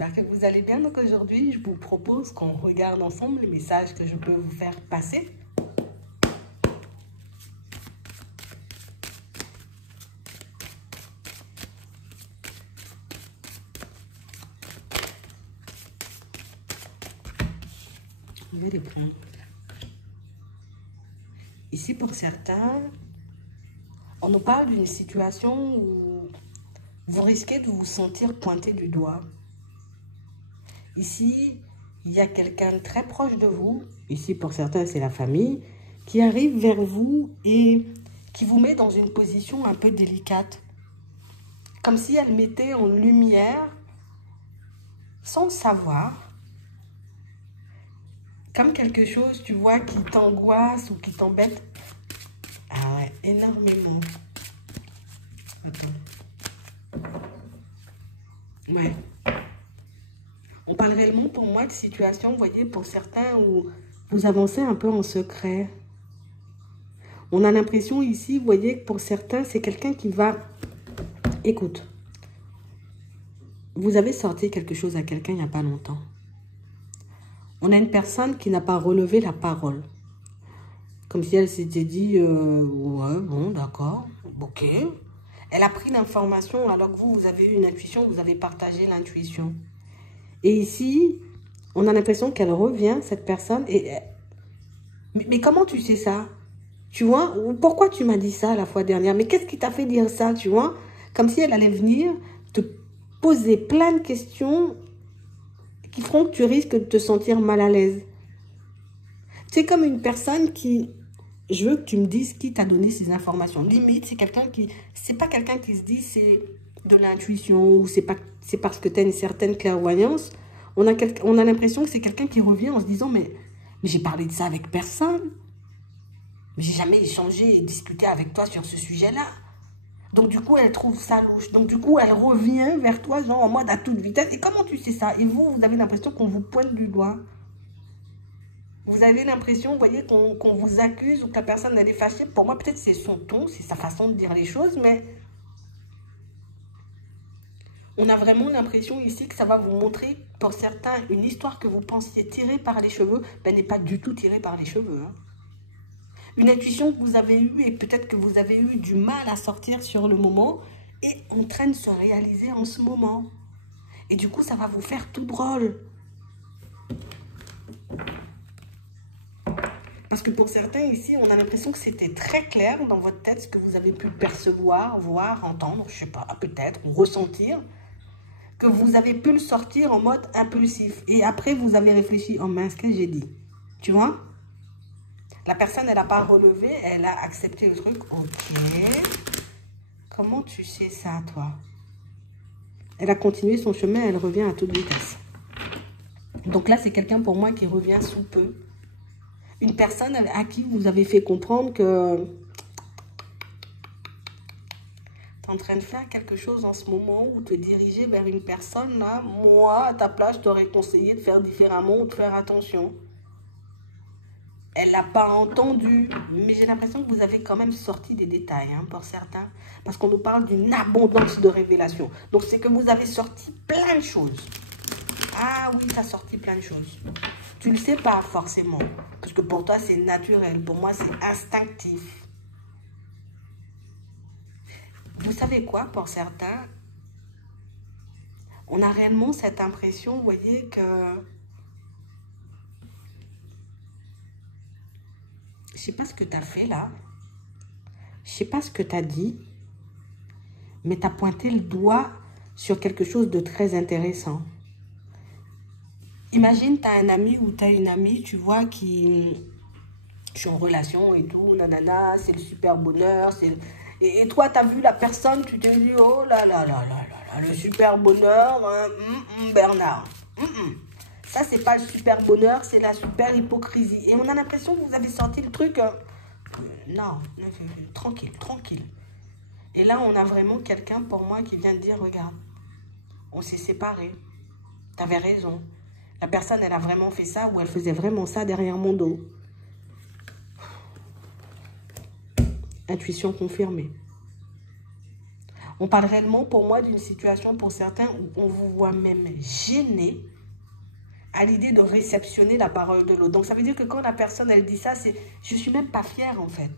j'espère que vous allez bien. Donc aujourd'hui, je vous propose qu'on regarde ensemble les messages que je peux vous faire passer. Je vais les prendre. Ici, pour certains, on nous parle d'une situation où vous risquez de vous sentir pointé du doigt. Ici, il y a quelqu'un de très proche de vous, ici pour certains c'est la famille, qui arrive vers vous et qui vous met dans une position un peu délicate. Comme si elle mettait en lumière, sans le savoir, comme quelque chose, tu vois, qui t'angoisse ou qui t'embête. Ah ouais, énormément. Attends. Ouais. On parle réellement pour moi de situation, vous voyez, pour certains où vous avancez un peu en secret. On a l'impression ici, vous voyez, que pour certains, c'est quelqu'un qui va... Écoute, vous avez sorti quelque chose à quelqu'un il n'y a pas longtemps. On a une personne qui n'a pas relevé la parole. Comme si elle s'était dit, ouais, bon, d'accord, ok. Elle a pris l'information alors que vous avez eu une intuition, vous avez partagé l'intuition. Et ici, on a l'impression qu'elle revient, cette personne, et... Mais comment tu sais ça? Tu vois? Pourquoi tu m'as dit ça la fois dernière? Mais qu'est-ce qui t'a fait dire ça, tu vois? Comme si elle allait venir te poser plein de questions qui feront que tu risques de te sentir mal à l'aise. C'est comme une personne qui... Je veux que tu me dises qui t'a donné ces informations. Limite, c'est quelqu'un qui... C'est pas quelqu'un qui se dit c'est de l'intuition ou c'est parce que tu as une certaine clairvoyance. On a l'impression que c'est quelqu'un qui revient en se disant mais j'ai parlé de ça avec personne. J'ai jamais échangé et discuté avec toi sur ce sujet-là. Donc, du coup, elle trouve ça louche. Donc, du coup, elle revient vers toi, genre en mode à toute vitesse. Et comment tu sais ça? Et vous avez l'impression qu'on vous pointe du doigt. Vous avez l'impression, vous voyez, qu'on vous accuse ou que la personne, elle est fâchée. Pour moi, peut-être c'est son ton, c'est sa façon de dire les choses, mais on a vraiment l'impression ici que ça va vous montrer, pour certains, une histoire que vous pensiez tirée par les cheveux, ben, n'est pas du tout tirée par les cheveux, hein. Une intuition que vous avez eue et peut-être que vous avez eu du mal à sortir sur le moment est en train de se réaliser en ce moment. Et du coup, ça va vous faire tout drôle. Parce que pour certains ici, on a l'impression que c'était très clair dans votre tête ce que vous avez pu percevoir, voir, entendre, je sais pas, peut-être, ou ressentir. Que vous avez pu le sortir en mode impulsif. Et après, vous avez réfléchi, oh mince, qu'est-ce que j'ai dit? Tu vois? La personne, elle n'a pas relevé, elle a accepté le truc. Ok. Comment tu sais ça, toi? Elle a continué son chemin, elle revient à toute vitesse. Donc là, c'est quelqu'un pour moi qui revient sous peu. Une personne à qui vous avez fait comprendre que tu es en train de faire quelque chose en ce moment ou te diriger vers une personne, là, moi, à ta place, je t'aurais conseillé de faire différemment ou de faire attention. Elle l'a pas entendu, mais j'ai l'impression que vous avez quand même sorti des détails, hein, pour certains, parce qu'on nous parle d'une abondance de révélations. Donc, c'est que vous avez sorti plein de choses. Ah oui, tu as sorti plein de choses. Tu ne le sais pas forcément, parce que pour toi, c'est naturel. Pour moi, c'est instinctif. Vous savez quoi, pour certains, on a réellement cette impression, vous voyez, que... Je sais pas ce que tu as fait là. Je sais pas ce que tu as dit. Mais tu as pointé le doigt sur quelque chose de très intéressant. Imagine, tu as un ami ou tu as une amie, tu vois, qui... Je suis en relation et tout, nanana, c'est le super bonheur. Et toi, tu as vu la personne, tu t'es dit, oh là là là là là là, le super bonheur, Bernard. Ça, c'est pas le super bonheur, c'est la super hypocrisie. Et on a l'impression que vous avez sorti le truc... non, tranquille, tranquille. Et là, on a vraiment quelqu'un pour moi qui vient de dire, regarde, on s'est séparés. T'avais raison. La personne, elle a vraiment fait ça ou elle faisait vraiment ça derrière mon dos. Intuition confirmée. On parle réellement pour moi d'une situation pour certains où on vous voit même gêné à l'idée de réceptionner la parole de l'autre. Donc ça veut dire que quand la personne elle dit ça, c'est je suis même pas fière en fait.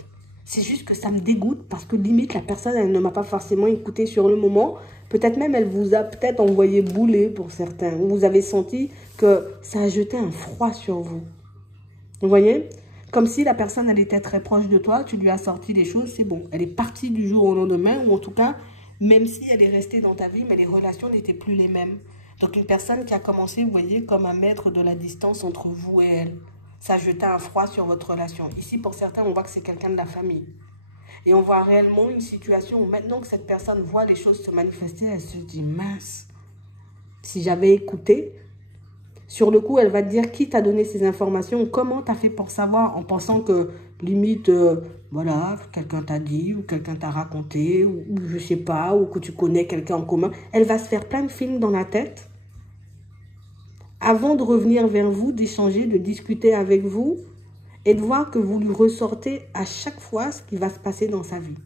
C'est juste que ça me dégoûte parce que limite la personne elle ne m'a pas forcément écouté sur le moment. Peut-être même elle vous a peut-être envoyé bouler pour certains. Ou vous avez senti que ça a jeté un froid sur vous. Vous voyez? Comme si la personne elle était très proche de toi, tu lui as sorti des choses, c'est bon. Elle est partie du jour au lendemain ou en tout cas, même si elle est restée dans ta vie, mais les relations n'étaient plus les mêmes. Donc une personne qui a commencé, vous voyez, comme à mettre de la distance entre vous et elle. Ça jetait un froid sur votre relation. Ici, pour certains, on voit que c'est quelqu'un de la famille. Et on voit réellement une situation où maintenant que cette personne voit les choses se manifester, elle se dit, mince, si j'avais écouté, sur le coup, elle va te dire qui t'a donné ces informations, comment t'as fait pour savoir, en pensant que, limite, voilà, quelqu'un t'a dit, ou quelqu'un t'a raconté, ou je sais pas, ou que tu connais quelqu'un en commun. Elle va se faire plein de films dans la tête, avant de revenir vers vous, d'échanger, de discuter avec vous, et de voir que vous lui ressortez à chaque fois ce qui va se passer dans sa vie.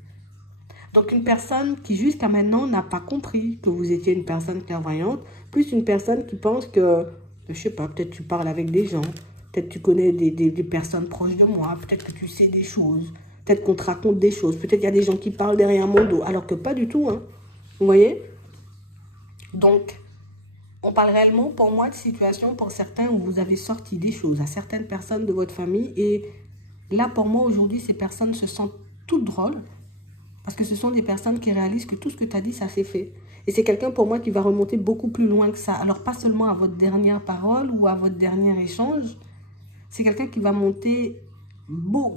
Donc une personne qui jusqu'à maintenant n'a pas compris que vous étiez une personne clairvoyante, plus une personne qui pense que, je sais pas, peut-être tu parles avec des gens, peut-être tu connais des personnes proches de moi, peut-être que tu sais des choses, peut-être qu'on te raconte des choses, peut-être il y a des gens qui parlent derrière mon dos, alors que pas du tout, hein. Vous voyez? Donc, on parle réellement pour moi de situations pour certains où vous avez sorti des choses à certaines personnes de votre famille et là pour moi aujourd'hui ces personnes se sentent toutes drôles parce que ce sont des personnes qui réalisent que tout ce que tu as dit ça s'est fait. Et c'est quelqu'un pour moi qui va remonter beaucoup plus loin que ça. Alors pas seulement à votre dernière parole ou à votre dernier échange, c'est quelqu'un qui va monter,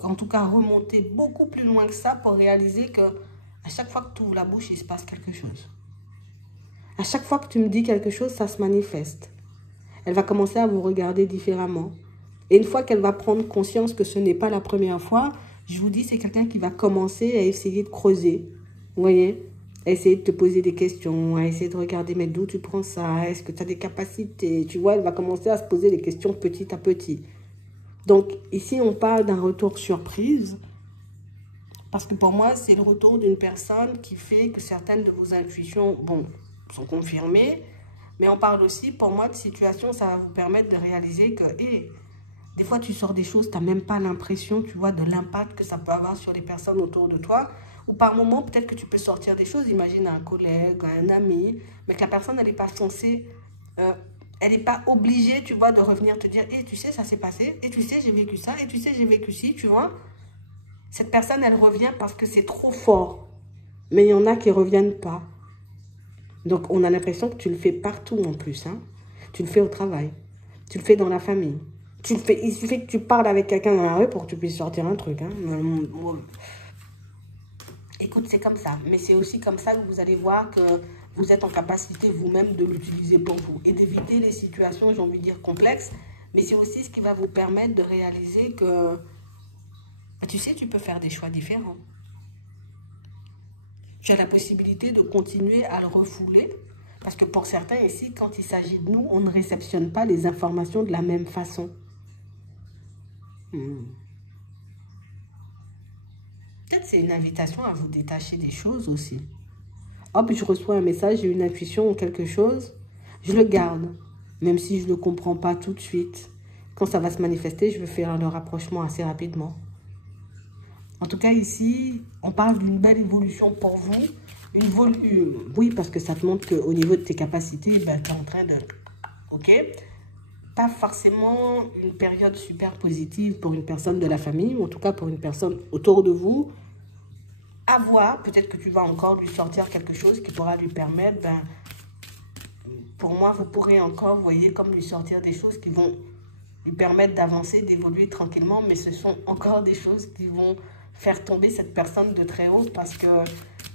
en tout cas remonter beaucoup plus loin que ça pour réaliser que à chaque fois que tu ouvres la bouche il se passe quelque chose. À chaque fois que tu me dis quelque chose, ça se manifeste. Elle va commencer à vous regarder différemment. Et une fois qu'elle va prendre conscience que ce n'est pas la première fois, je vous dis, c'est quelqu'un qui va commencer à essayer de creuser. Vous voyez? À essayer de te poser des questions, à essayer de regarder, mais d'où tu prends ça? Est-ce que tu as des capacités? Tu vois, elle va commencer à se poser des questions petit à petit. Donc, ici, on parle d'un retour surprise. Parce que pour moi, c'est le retour d'une personne qui fait que certaines de vos intuitions, bon, sont confirmées, mais on parle aussi, pour moi, de situation, ça va vous permettre de réaliser que, des fois, tu sors des choses, tu n'as même pas l'impression, tu vois, de l'impact que ça peut avoir sur les personnes autour de toi, ou par moment, peut-être que tu peux sortir des choses, imagine un collègue, un ami, mais que la personne, elle n'est pas censée, elle n'est pas obligée, tu vois, de revenir te dire, tu sais, ça s'est passé, et tu sais, j'ai vécu ça, et tu sais, j'ai vécu ci, tu vois. Cette personne, elle revient parce que c'est trop fort, mais il y en a qui ne reviennent pas. Donc, on a l'impression que tu le fais partout en plus. Hein. Tu le fais au travail. Tu le fais dans la famille. Tu le fais, il suffit que tu parles avec quelqu'un dans la rue pour que tu puisses sortir un truc. Hein. Écoute, c'est comme ça. Mais c'est aussi comme ça que vous allez voir que vous êtes en capacité vous-même de l'utiliser pour vous. Et d'éviter les situations, j'ai envie de dire, complexes. Mais c'est aussi ce qui va vous permettre de réaliser que, tu sais, tu peux faire des choix différents. Tu as la possibilité de continuer à le refouler. Parce que pour certains ici, quand il s'agit de nous, on ne réceptionne pas les informations de la même façon. Peut-être c'est une invitation à vous détacher des choses aussi. Hop, je reçois un message, j'ai une intuition ou quelque chose, je le garde. Même si je ne le comprends pas tout de suite. Quand ça va se manifester, je vais faire le rapprochement assez rapidement. En tout cas, ici, on parle d'une belle évolution pour vous. Oui, parce que ça te montre qu'au niveau de tes capacités, ben, tu es en train de... Ok? Pas forcément une période super positive pour une personne de la famille, ou en tout cas pour une personne autour de vous. À voir, peut-être que tu vas encore lui sortir quelque chose qui pourra lui permettre... Ben, pour moi, vous pourrez encore, vous voyez, comme lui sortir des choses qui vont lui permettre d'avancer, d'évoluer tranquillement. Mais ce sont encore des choses qui vont faire tomber cette personne de très haut parce que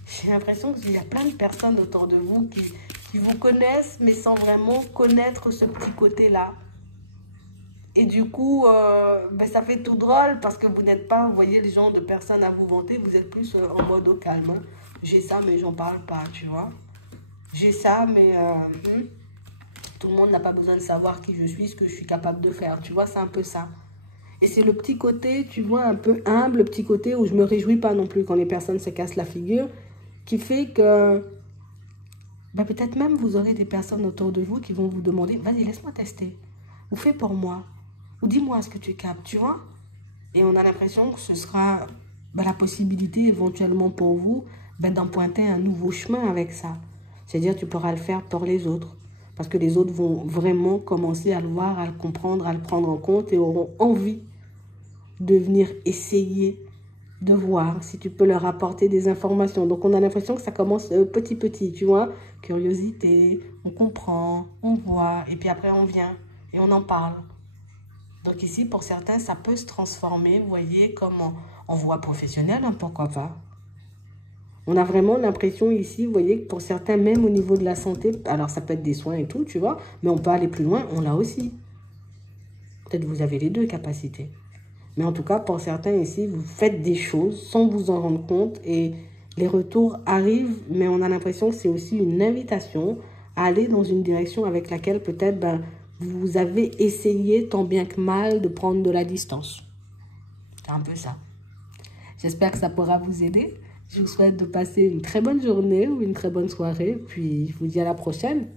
j'ai l'impression qu'il y a plein de personnes autour de vous qui vous connaissent, mais sans vraiment connaître ce petit côté-là. Et du coup, ben, ça fait tout drôle parce que vous n'êtes pas, vous voyez, le genre de personnes à vous vanter. Vous êtes plus en mode au calme. Hein. J'ai ça, mais j'en parle pas, tu vois. J'ai ça, mais tout le monde n'a pas besoin de savoir qui je suis, ce que je suis capable de faire. Tu vois, c'est un peu ça. Et c'est le petit côté, tu vois, un peu humble, le petit côté où je me réjouis pas non plus quand les personnes se cassent la figure, qui fait que ben peut-être même vous aurez des personnes autour de vous qui vont vous demander, vas-y, laisse-moi tester. Ou fais pour moi. Ou dis-moi ce que tu captes, tu vois. Et on a l'impression que ce sera ben, la possibilité éventuellement pour vous ben, d'emprunter un nouveau chemin avec ça. C'est-à-dire tu pourras le faire pour les autres. Parce que les autres vont vraiment commencer à le voir, à le comprendre, à le prendre en compte et auront envie de venir essayer de voir si tu peux leur apporter des informations. Donc, on a l'impression que ça commence petit, petit, tu vois. Curiosité, on comprend, on voit, et puis après, on vient et on en parle. Donc ici, pour certains, ça peut se transformer, vous voyez, comme en voie professionnelle, hein, pourquoi pas. On a vraiment l'impression ici, vous voyez, que pour certains, même au niveau de la santé, alors ça peut être des soins et tout, tu vois, mais on peut aller plus loin, on l'a aussi. Peut-être vous avez les deux capacités. Mais en tout cas, pour certains ici, vous faites des choses sans vous en rendre compte et les retours arrivent, mais on a l'impression que c'est aussi une invitation à aller dans une direction avec laquelle peut-être ben, vous avez essayé tant bien que mal de prendre de la distance. C'est un peu ça. J'espère que ça pourra vous aider. Je vous souhaite de passer une très bonne journée ou une très bonne soirée. Puis je vous dis à la prochaine.